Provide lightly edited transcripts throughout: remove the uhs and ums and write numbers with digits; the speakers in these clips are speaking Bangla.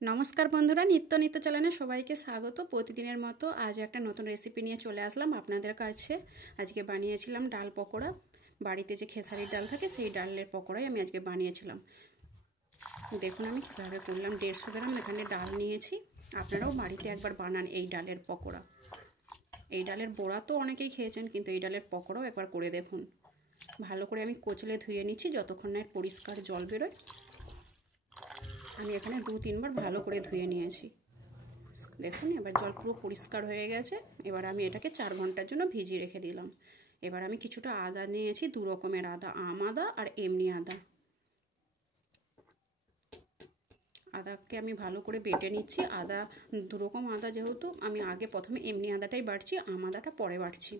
নমস্কার বন্ধুরা, নিত্য নিত্য চ্যানেলে সবাইকে স্বাগত। প্রতিদিনের মতো আজ একটা নতুন রেসিপি নিয়ে চলে আসলাম আপনাদের কাছে। আজকে বানিয়েছিলাম ডাল পকোড়া। বাড়িতে যে খেসারির ডাল থাকে সেই ডালের পকোড়াই আমি আজকে বানিয়েছিলাম। দেখুন আমি কীভাবে করলাম। 150 গ্রাম এখানে ডাল নিয়েছি। আপনারাও বাড়িতে একবার বানান এই ডালের পকোড়া। এই ডালের বড়া তো অনেকেই খেয়েছেন, কিন্তু এই ডালের পকোড়াও একবার করে দেখুন। ভালো করে আমি কচলে ধুয়ে নিচ্ছি যতক্ষণ না পরিষ্কার জল বেরোয়। আমি এখানে 2-3 বার ভালো করে ধুয়ে নিয়েছি। দেখুন এবার জল পুরো পরিষ্কার হয়ে গেছে। এবার আমি এটাকে 4 ঘন্টার জন্য ভিজিয়ে রেখে দিলাম। এবার আমি কিছুটা আদা নিয়েছি, 2 রকমের আদা, আম আদা আর এমনি আদা। আদাকে আমি ভালো করে বেটে নিচ্ছি। আদা 2 রকম আদা, যেহেতু আমি আগে প্রথমে এমনি আদাটাই বাটছি, আম আদাটা পরে বাটছি।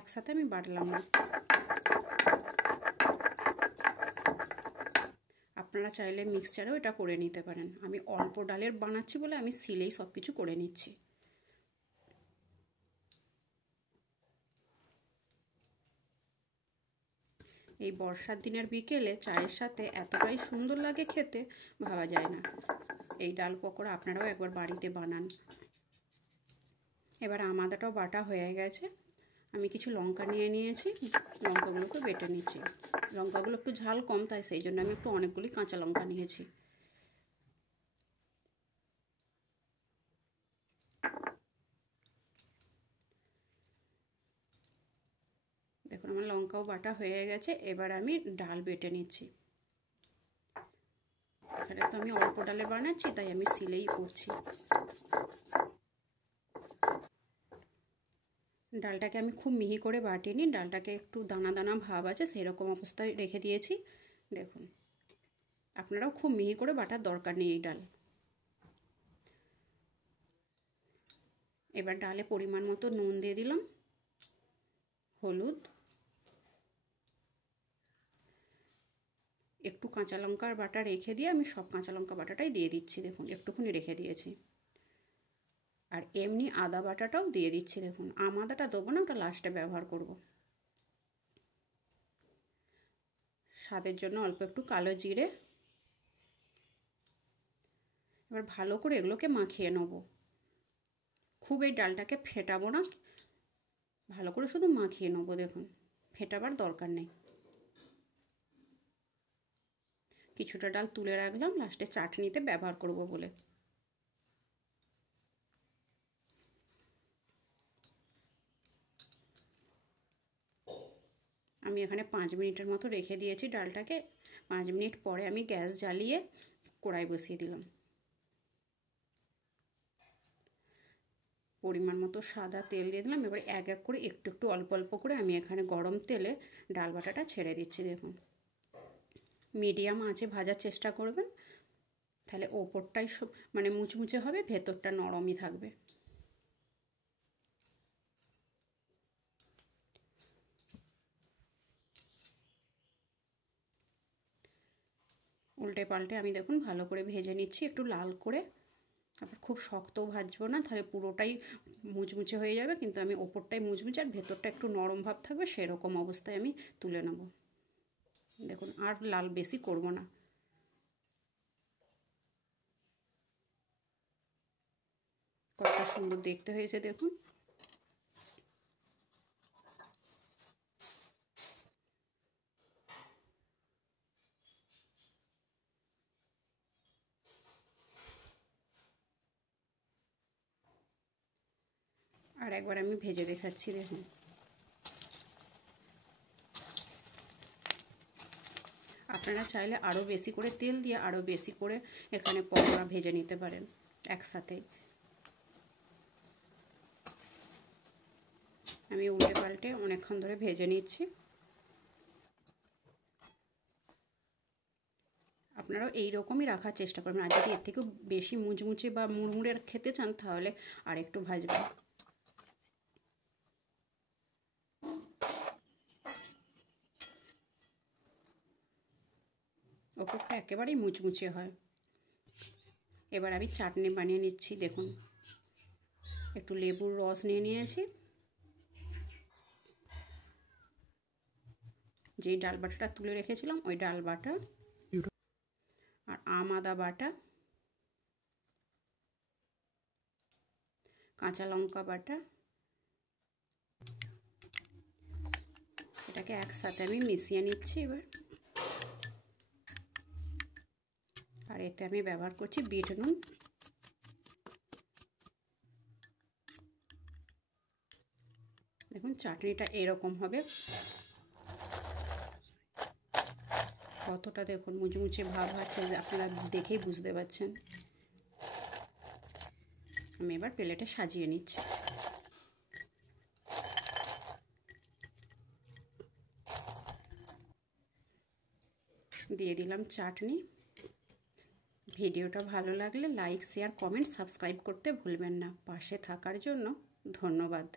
একসাথে আমি বাটলাম না। আপনারা চাইলে মিক্সচারেও এটা করে নিতে পারেন। আমি অল্প ডালের বানাচ্ছি বলে আমি সিলেই সব কিছু করে নিচ্ছি। এই বর্ষার দিনের বিকেলে চায়ের সাথে এতটাই সুন্দর লাগে খেতে, ভাবা যায় না। এই ডাল পকোড়া আপনারাও একবার বাড়িতে বানান। এবার আম আদাটাও বাটা হয়ে গেছে। আমি কিছু লঙ্কা নিয়ে নিয়েছি, লঙ্কাগুলোকে বেটে নিচ্ছি। লঙ্কাগুলো একটু ঝাল কম, তাই সেই জন্য আমি একটু অনেকগুলি কাঁচা লঙ্কা নিয়েছি। দেখুন আমার লঙ্কাও বাটা হয়ে গেছে। এবার আমি ডাল বেটে নিচ্ছি। এখানে তো আমি অল্প ডালে বানাচ্ছি, তাই আমি সিলেই করছি। ডালটাকে আমি খুব মিহি করে বাটিনি, ডালটাকে একটু দানা দানা ভাব আছে সেরকম অবস্থায় রেখে দিয়েছি। দেখুন আপনারাও খুব মিহি করে বাটার দরকার নেই এই ডাল। এবার ডালে পরিমাণ মতো নুন দিয়ে দিলাম, হলুদ, একটু কাঁচা লঙ্কার বাটা রেখে দিয়ে আমি সব কাঁচা লঙ্কা বাটাটাই দিয়ে দিচ্ছি। দেখুন একটুখানি রেখে দিয়েছি। আর এমনি আদা বাটাটাও দিয়ে দিচ্ছি। দেখুন আম আদাটা দেবো না, ওটা লাস্টে ব্যবহার করব। স্বাদের জন্য অল্প একটু কালো জিরে। এবার ভালো করে এগুলোকে মাখিয়ে নেব। খুব এই ডালটাকে ফেটাবো না, ভালো করে শুধু মাখিয়ে নেবো। দেখুন ফেটাবার দরকার নেই। কিছুটা ডাল তুলে রাখলাম লাস্টে চাটনিতে ব্যবহার করব বলে। আমি এখানে 5 মিনিটের মতো রেখে দিয়েছি ডালটাকে। 5 মিনিট পরে আমি গ্যাস জ্বালিয়ে কড়াই বসিয়ে দিলাম। পরিমাণ মতো সাদা তেল দিয়ে দিলাম। এবার এক এক করে একটু একটু অল্প অল্প করে আমি এখানে গরম তেলে ডাল বাটাটা ছেড়ে দিচ্ছি। দেখুন মিডিয়াম আঁচে ভাজার চেষ্টা করবেন, তাহলে ওপরটাই সব মানে মুচমুচে হবে, ভেতরটা নরমই থাকবে। উল্টে পাল্টে আমি দেখুন ভালো করে ভেজে নিচ্ছি, একটু লাল করে। আবার খুব শক্তও ভাজবো না, তাহলে পুরোটাই মুচমুচে হয়ে যাবে, কিন্তু আমি ওপরটাই মুচমুচে আর ভেতরটা একটু নরম ভাব থাকবে, সেরকম অবস্থায় আমি তুলে নেব। দেখুন আর লাল বেশি করব না। কতটা সুন্দর দেখতে হয়েছে দেখুন। আর একবার আমি ভেজে দেখাচ্ছি। দেখুন আপনারা চাইলে আরও বেশি করে তেল দিয়ে আরও বেশি করে এখানে পকোড়া ভেজে নিতে পারেন একসাথেই। আমি উল্টে পাল্টে অনেকক্ষণ ধরে ভেজে নিচ্ছি। আপনারাও এই রকমই রাখার চেষ্টা করবেন। আর যদি এর থেকেও বেশি মুচমুচে বা মুড়মুড়ে খেতে চান তাহলে আর একটু ভাজবেন। ওপরটা একেবারেই মুচমুচে হয়। এবার আমি চাটনি বানিয়ে নিচ্ছি। দেখুন একটু লেবুর রস নিয়ে নিয়েছি, যেই ডাল বাটাটা তুলে রেখেছিলাম ওই ডাল বাটা আর আদা বাটা, কাঁচা লঙ্কা বাটা, এটাকে একসাথে আমি মিশিয়ে নিচ্ছি এবার। আর এতে আমি ব্যবহার করছি বিট নুন। দেখুন চাটনিটা এরকম হবে, কতটা দেখুন মুচমুচে ভাব আছে, আপনারা দেখেই বুঝতে পারছেন। আমি এবার প্লেটে সাজিয়ে নিচ্ছি। দিয়ে দিলাম চাটনি। ভিডিওটা ভালো লাগলে লাইক, শেয়ার, কমেন্ট, সাবস্ক্রাইব করতে ভুলবেন না। পাশে থাকার জন্য ধন্যবাদ।